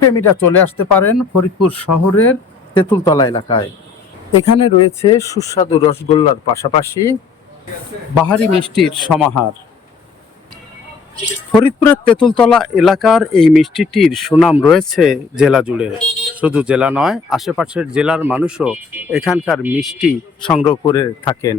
প্রেমীরা চলে আসতে পারেন ফরিদপুর শহরের তেঁতুলতলা এলাকায়। এখানে রয়েছে সুস্বাদু রসগোল্লার পাশাপাশি বাহারি মিষ্টির সমাহার। ফরিদপুরের তেঁতুলতলা এলাকার এই মিষ্টিটির সুনাম রয়েছে জেলা জুড়ে। শুধু জেলা নয়, আশেপাশের জেলার মানুষও এখানকার মিষ্টি সংগ্রহ করে থাকেন।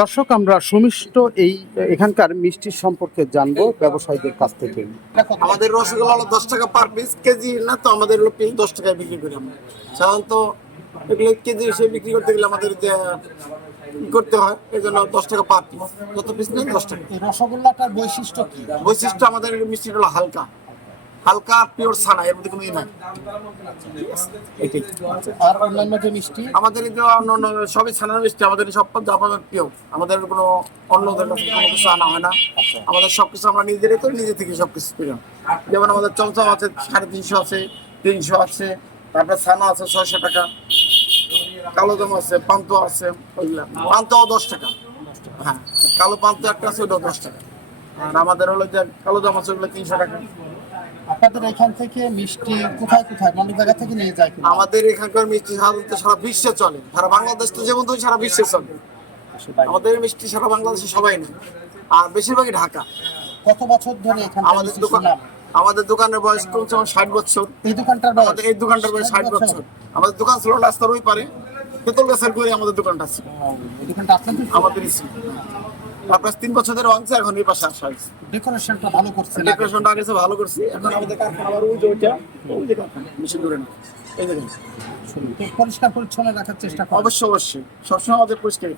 দর্শক আমরা সুমিষ্ট এই এখানকার মিষ্টির সম্পর্কে জানব ব্যবসায়ীদের কাছ থেকে। আমাদের রসগোল্লা হলো দশ টাকা পার পিস কেজি না তো আমাদের হলো পিস দশ টাকায় বিক্রি করি আমরা। সাধারণত এগুলো কেজি হিসেবে বিক্রি করতে গেলে আমাদের যে ই করতে হয় এই জন্য দশ টাকা পার পিস যত পিস নেই দশ টাকা। এই রসগোল্লাটার বৈশিষ্ট্য কি? বৈশিষ্ট্য আমাদের মিষ্টিটা হলো হালকা। হালকা পিওর ছানা এর মধ্যে কোনো ই নাই। আর অন্যান্য যে মিষ্টি? আমাদের যে অন্য অন্য সবই ছানার মিষ্টি আমাদের সব আমাদের পিওর আমাদের কোনো অন্য ধরনের কোনো কিছু আনা হয় না। আমাদের সবকিছু আমরা নিজেরাই করি নিজে থেকে সবকিছু পেলাম যেমন আমাদের চমচম আছে সাড়ে তিনশো আছে তিনশো আছে তারপরে ছানা আছে ছয়শো টাকা। কালো জাম আছে পান্তো আছে ওইগুলা। পান্তাও দশ টাকা। হ্যাঁ কালো পান্তো একটা আছে ওটাও দশ টাকা। আর আমাদের হলো যে কালো জাম আছে ওগুলো তিনশো টাকা। আপনাদের এখান থেকে মিষ্টি কোথায় কোথায়? অন্য জায়গা থেকে নিয়ে যায় কিনা? আমাদের এখানকার মিষ্টি সাধারণত সারা বিশ্বে চলে। সারা বাংলাদেশ তো যেমন তো সারা বিশ্বে চলে। আমাদের মিষ্টি সারা বাংলাদেশে সবাই নেই আর বেশিরভাগই ঢাকা। কত বছর ধরে এখানে আমাদের দোকান আমাদের দোকানের বয়স কমছে কম ষাট বছর। এই দোকানটার বয়স? এই দোকানটার বয়স ষাট বছর। আমাদের দোকান ছিল রাস্তার ওই পারে। পেতল গাছের করে আমাদের দোকানটা ছিল ও, এই দোকানটা আপনাদের আমাদেরই ছিল তারপর তিন বছর ধরে ভাঙছে এখন এই পাশে আসা হয়েছে। ডেকোরেশনটা ভালো করছে ডেকোরেশনটা আগে ভালো করছি এখন আমাদের কারখানা আবার ওই যে ওইটা ওই যে কারখানা মেশিন ধরে না এই দেখেন। পরিষ্কার পরিচ্ছন্ন রাখার চেষ্টা করো। অবশ্যই অবশ্যই। সবসময় আমাদের পরিষ্কার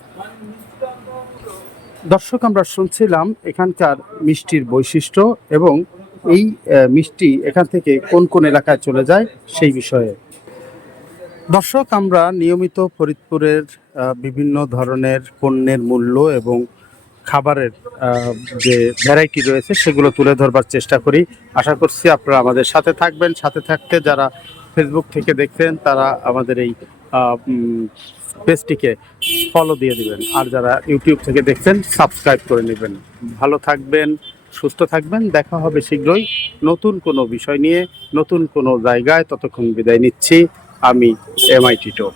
দর্শক আমরা শুনছিলাম এখানকার মিষ্টির বৈশিষ্ট্য এবং এই মিষ্টি এখান থেকে কোন কোন এলাকায় চলে যায় সেই বিষয়ে। দর্শক আমরা নিয়মিত ফরিদপুরের আহ, বিভিন্ন ধরনের পণ্যের মূল্য এবং খাবারের যে ভ্যারাইটি রয়েছে সেগুলো তুলে ধরবার চেষ্টা করি। আশা করছি আপনারা আমাদের সাথে থাকবেন। সাথে থাকতে যারা ফেসবুক থেকে দেখছেন, তারা আমাদের এই পেজটিকে ফলো দিয়ে দিবেন। আর যারা ইউটিউব থেকে দেখছেন সাবস্ক্রাইব করে নেবেন। ভালো থাকবেন, সুস্থ থাকবেন। দেখা হবে শীঘ্রই নতুন কোনো বিষয় নিয়ে, নতুন কোনো জায়গায়। ততক্ষণ বিদায় নিচ্ছি। আমি এমআই টিটো